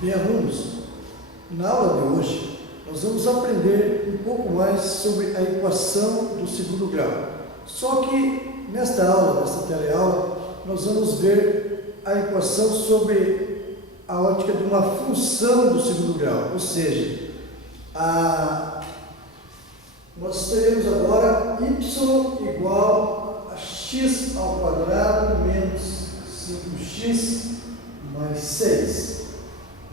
Bem, alunos, na aula de hoje nós vamos aprender um pouco mais sobre a equação do segundo grau. Só que nesta aula, nesta teleaula, nós vamos ver a equação sobre a ótica de uma função do segundo grau, ou seja, nós teremos agora y igual a x ao quadrado menos 5x mais 6.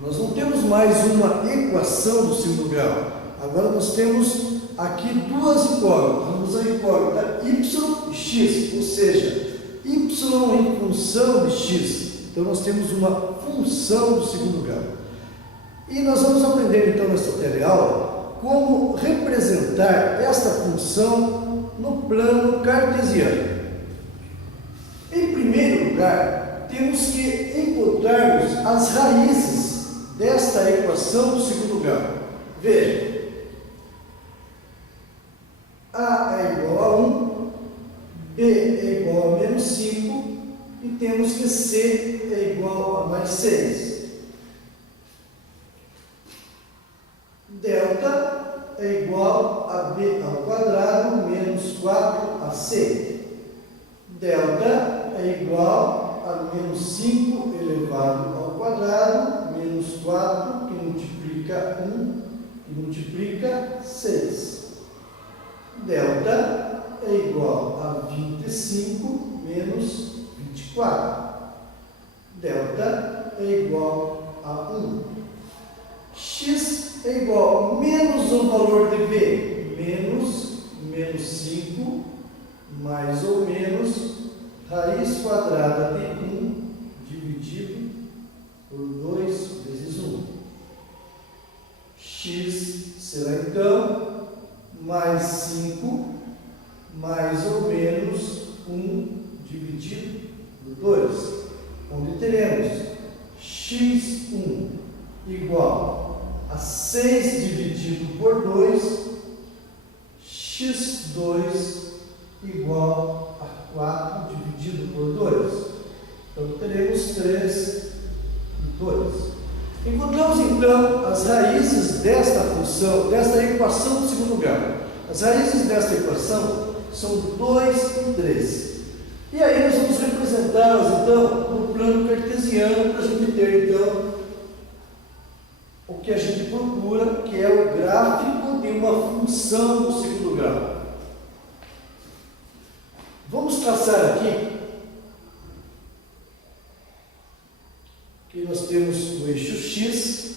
Nós não temos mais uma equação do segundo grau. Agora nós temos aqui duas incógnitas. Temos a incógnita y e x, ou seja, y em função de x. Então nós temos uma função do segundo grau. E nós vamos aprender então nesta teleaula como representar esta função no plano cartesiano. Em primeiro lugar, temos que encontrarmos as raízes desta equação do segundo grau. Veja, A é igual a 1, B é igual a menos 5 e temos que C é igual a mais 6. Delta é igual a B ao quadrado menos 4AC. Delta é igual a menos 5 elevado ao quadrado menos 4 que multiplica 1 que multiplica 6. Delta é igual a 25 menos 24. Delta é igual a 1. X é igual a menos o valor de B, menos 5, mais ou menos raiz quadrada de 1 dividido por 2 vezes 1. X será então mais 5 mais ou menos 1 dividido por 2, onde teremos x1 igual a 6 dividido por 2, x2 igual a 4 dividido por 2. Então teremos 3 e 2. Encontramos então as raízes desta função, desta equação do segundo grau. As raízes desta equação são 2 e 3. E aí nós vamos representá-las então no plano cartesiano para a gente ter então o que a gente procura, que é o gráfico de uma função do segundo grau. Vamos traçar aqui que nós temos o eixo x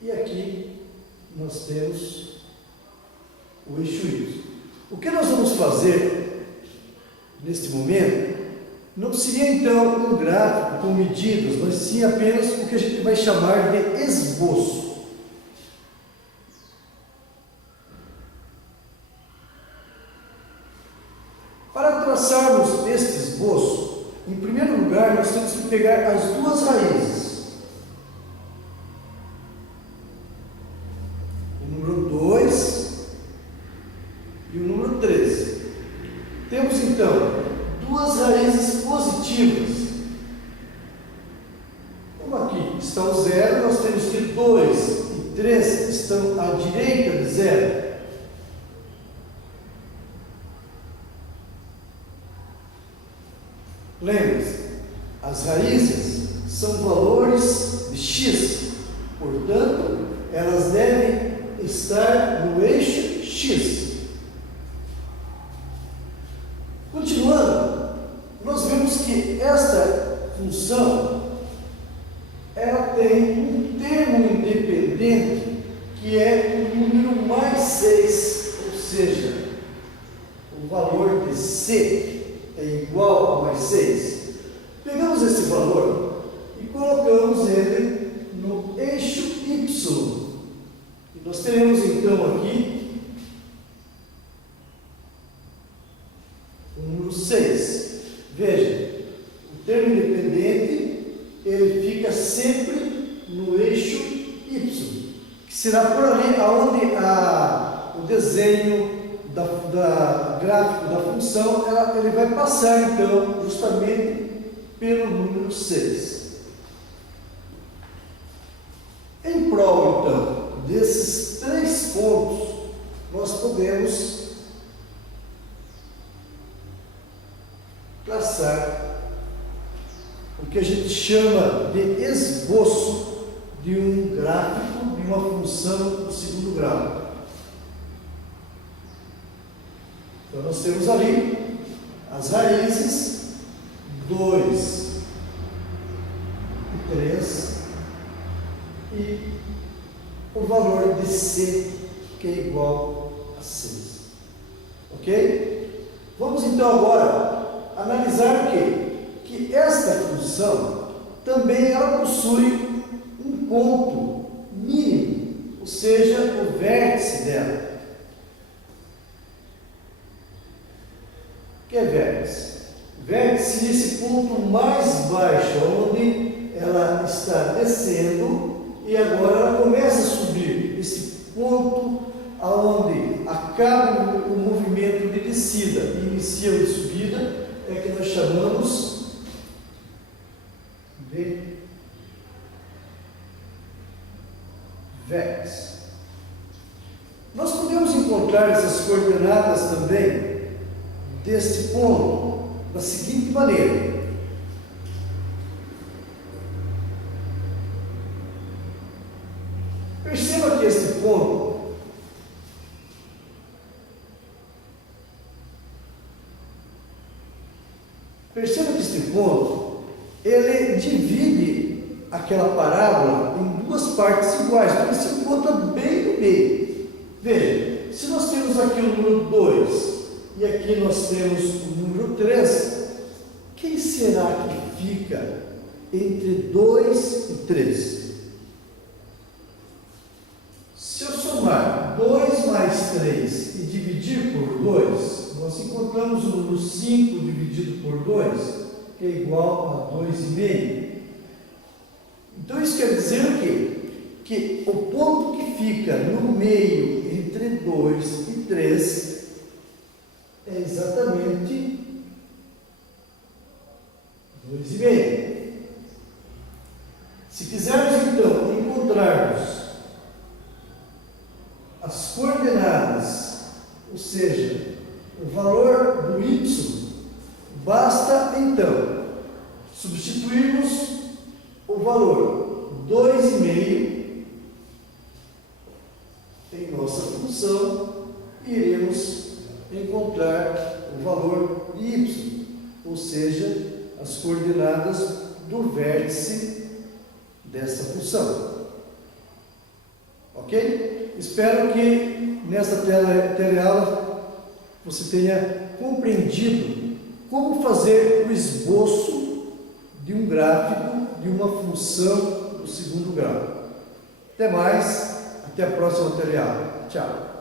e aqui nós temos o eixo y. O que nós vamos fazer neste momento não seria então um gráfico com medidas, mas sim apenas o que a gente vai chamar de esboço. Para traçarmos este esboço, em primeiro lugar nós temos que pegar as duas raízes. O número 2 e o número 13. Temos então duas raízes positivas. Como aqui está o zero, nós temos que 2 e 3 estão à direita de zero. Lembre-se, as raízes são valores de x, portanto, elas devem estar no eixo x. Continuando, nós vemos que esta função ela tem um termo independente que é o número mais 6, ou seja, o valor de c é igual a mais 6. Pegamos esse valor e colocamos ele no eixo y. E nós teremos então aqui o número 6. Veja, o termo independente ele fica sempre no eixo y, que será por ali aonde o desenho gráfico da função ele vai passar então justamente pelo número 6. Em prol, então, desses 3 pontos, nós podemos traçar o que a gente chama de esboço de um gráfico de uma função do segundo grau. Então, nós temos ali as raízes 2 e 3 e o valor de C, que é igual a 6. Ok? Vamos então agora analisar que esta função também ela possui um ponto mínimo, ou seja, o vértice dela. O que é vértice? Vértice é esse ponto mais baixo, onde ela está descendo e agora ela começa a subir. Esse ponto aonde acaba o movimento de descida e inicia o de subida é que nós chamamos de vértice. Nós podemos encontrar essas coordenadas também deste ponto da seguinte maneira. Perceba que este ponto ele divide aquela parábola em 2 partes iguais, porque ele se encontra bem no meio. Veja, se nós temos aqui o número 2 e aqui nós temos o número 3, quem será que fica entre 2 e 3? Se eu somar 2 mais 3 e dividir por 2, nós encontramos o número 5 dividido por 2, que é igual a 2,5. Então isso quer dizer o quê? Que o ponto que fica no meio entre 2 e 3 é exatamente 2,5. Se quisermos então encontrarmos as coordenadas, ou seja, o valor do y, basta então substituirmos o valor 2,5 em nossa função e iremos encontrar o valor de y, ou seja, as coordenadas do vértice desta função. Ok? Espero que nesta teleaula você tenha compreendido como fazer o esboço de um gráfico de uma função do segundo grau. Até mais, até a próxima teleaula. Tchau!